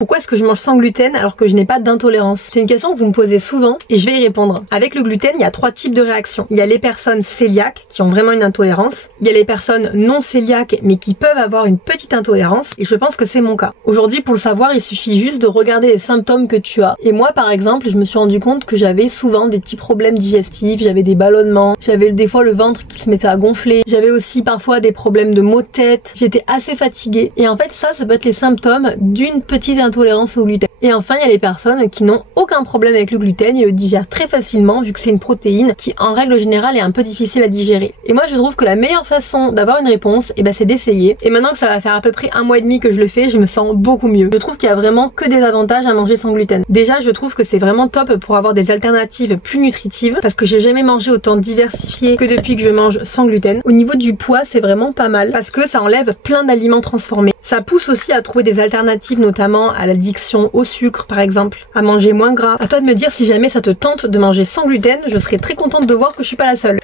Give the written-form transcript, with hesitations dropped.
Pourquoi est-ce que je mange sans gluten alors que je n'ai pas d'intolérance? C'est une question que vous me posez souvent et je vais y répondre. Avec le gluten, il y a 3 types de réactions. Il y a les personnes cœliaques qui ont vraiment une intolérance. Il y a les personnes non cœliaques mais qui peuvent avoir une petite intolérance et je pense que c'est mon cas. Aujourd'hui, pour le savoir, il suffit juste de regarder les symptômes que tu as. Et moi, par exemple, je me suis rendu compte que j'avais souvent des petits problèmes digestifs, j'avais des ballonnements, j'avais des fois le ventre qui se mettait à gonfler, j'avais aussi parfois des problèmes de maux de tête, j'étais assez fatiguée. Et en fait, ça peut être les symptômes d'une petite intolérance au gluten. Et enfin, il y a les personnes qui n'ont aucun problème avec le gluten et le digèrent très facilement vu que c'est une protéine qui, en règle générale, est un peu difficile à digérer. Et moi, je trouve que la meilleure façon d'avoir une réponse, c'est d'essayer. Et maintenant que ça va faire à peu près 1 mois et demi que je le fais, je me sens beaucoup mieux. Je trouve qu'il y a vraiment que des avantages à manger sans gluten. Déjà, je trouve que c'est vraiment top pour avoir des alternatives plus nutritives parce que j'ai jamais mangé autant diversifié que depuis que je mange sans gluten. Au niveau du poids, c'est vraiment pas mal parce que ça enlève plein d'aliments transformés. Ça pousse aussi à trouver des alternatives, notamment à l'addiction au sucre par exemple, à manger moins gras. À toi de me dire si jamais ça te tente de manger sans gluten, je serais très contente de voir que je suis pas la seule.